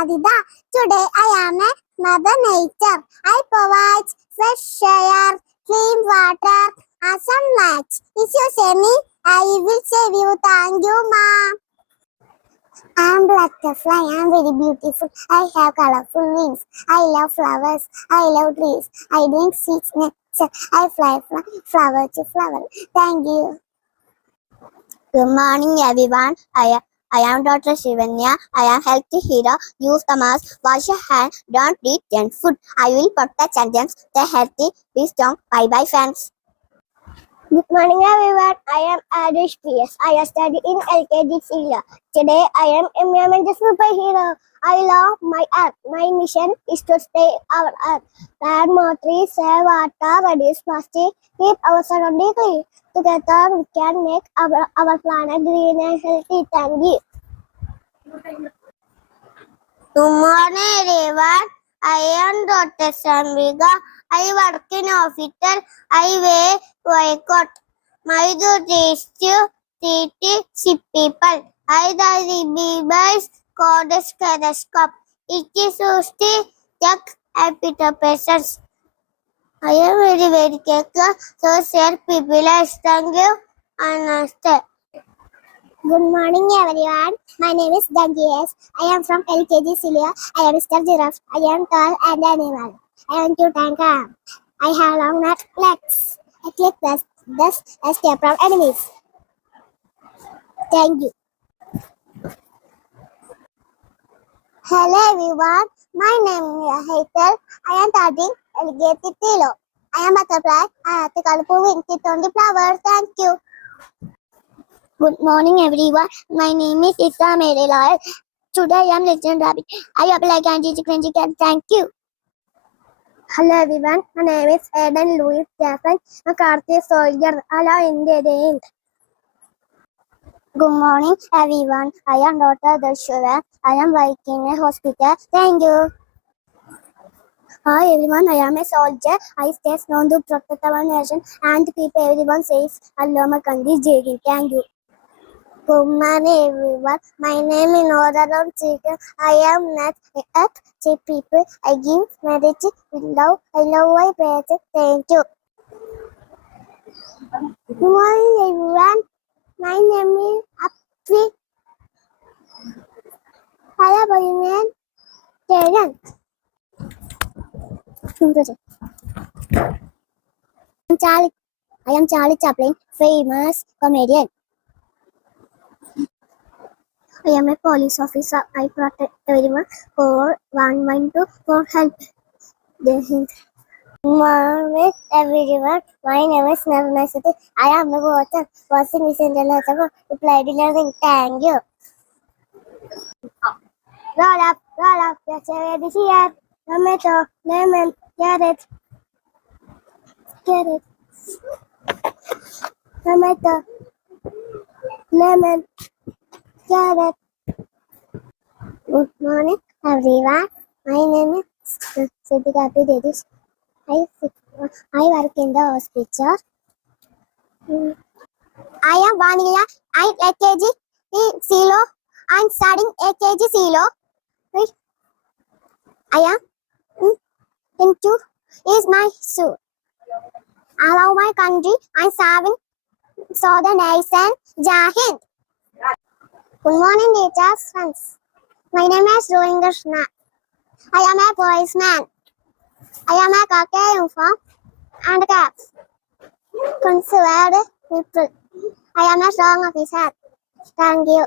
Adida. Today I am a Mother Nature. I provide fresh air, clean water, and sunlight. If you say me, I will save you. Thank you, Ma. I am butterfly. I am very beautiful. I have colorful wings. I love flowers. I love trees. I drink sweet nectar. I fly from flower to flower. Thank you. Good morning, everyone. I am Dr. Shivanya. I am healthy hero. Use the mask. Wash your hands. Don't eat junk food. I will protect children. Stay healthy. Be strong. Bye bye, friends. Good morning, everyone. I am Adish PS. I study in LKG Sila. Today, I am environmental superhero. I love my earth. My mission is to save our earth. Plant more trees, save water, reduce plastic, keep our surroundings clean. Together, we can make our planet green and healthy. Thank you. Good morning, everyone. I am Dr. Sambiga. I work in hospital. I wear boycott. My duty is to treat sick people. I the baby's called a stethoscope. It is used to check heart patients. I am very careful. So share people as thank you and namaste. Good morning, everyone. My name is Gangi S. I am from LKG Celia. I am Mr. Giraffe. I am tall and animal. I am cute and calm. I have long legs. I click dust escape from enemies. Thank you. Hello, everyone. My name is Hazel. I am studying LKG Tilo. I am butterfly. I have the colorful wings with only flowers. Thank you. Good morning, everyone. My name is Issa Merelal. Today I am Legend Rabbit. I apply Kanji Crunchy Cat. Thank you. Hello, everyone. My name is Eden Louis Jackson, a Karthi soldier. Hello, India. Good morning, everyone. I am Dr. Darshava. I am working in a hospital. Thank you. Hi, everyone. I am a soldier. I stay known to protect our nation and keep everyone safe. Hello, my country. Thank you. Good morning, everyone. My name is Nodaram Chicken. I am not up to people. I give marriage with love. I love my parents. Thank you. Good morning, everyone. My name is Apri. Hello, boyman. Karen. I am Charlie Chaplin, famous comedian. I am a police officer. I protect everyone for 112 for help. Good morning, everyone. My name is Navna Sati. I am a water. Washing machine generator. Applied learning. Thank you. Roll up. Let's say this here. Tomato, lemon, carrot. Tomato, lemon, carrot. Good morning, everyone. My name is Siddhika Dedish. I work in the hospital. I am Vanilla. I AKG Silo. I am studying AKG Silo. Right? I am into is my suit. I love my country. I am serving so the nation. Jai Hind. Good morning, teachers, friends. My name is Rohin Krishna. I am a policeman. I am a khaki uniform and caps. Considered people. I am a strong officer. Thank you.